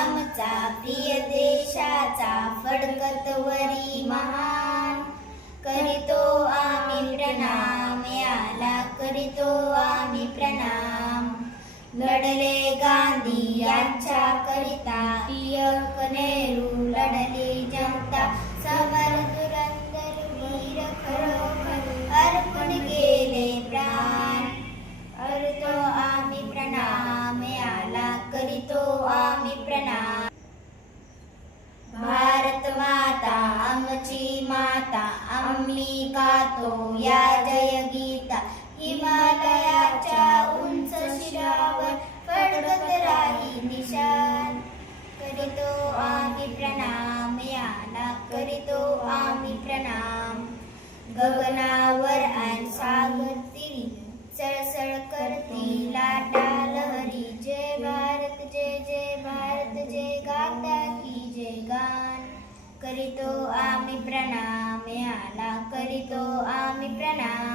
आमचा प्रिय देशाचा फडकत वरी महान. करीतो आम्ही प्रणाम याला, करीतो आम्ही प्रणाम. लढले गांधी यांच्या करिता, टिळक नेहरू लढले जनता. समर धुरंधर वीर खरोखर अर्पण केले प्राण. करतो आम्ही प्रणाम याला, करीतो आम्ही प्रणाम. भारत माता आमची माता, आम्ही गातो या जय गीता. हिमालयाच्या उंच शिखरावर फडकत राही निशान. करीतो आम्ही प्रणाम याला, करीतो आम्ही प्रणाम. गगनावर आणि सागर तीरी सळसळ करती लाटा लहरी. जय भारत जय जय भारत जय, गाता की जय गान. करीतो आम्ही प्रणाम याला, करीतो आम्ही प्रणाम.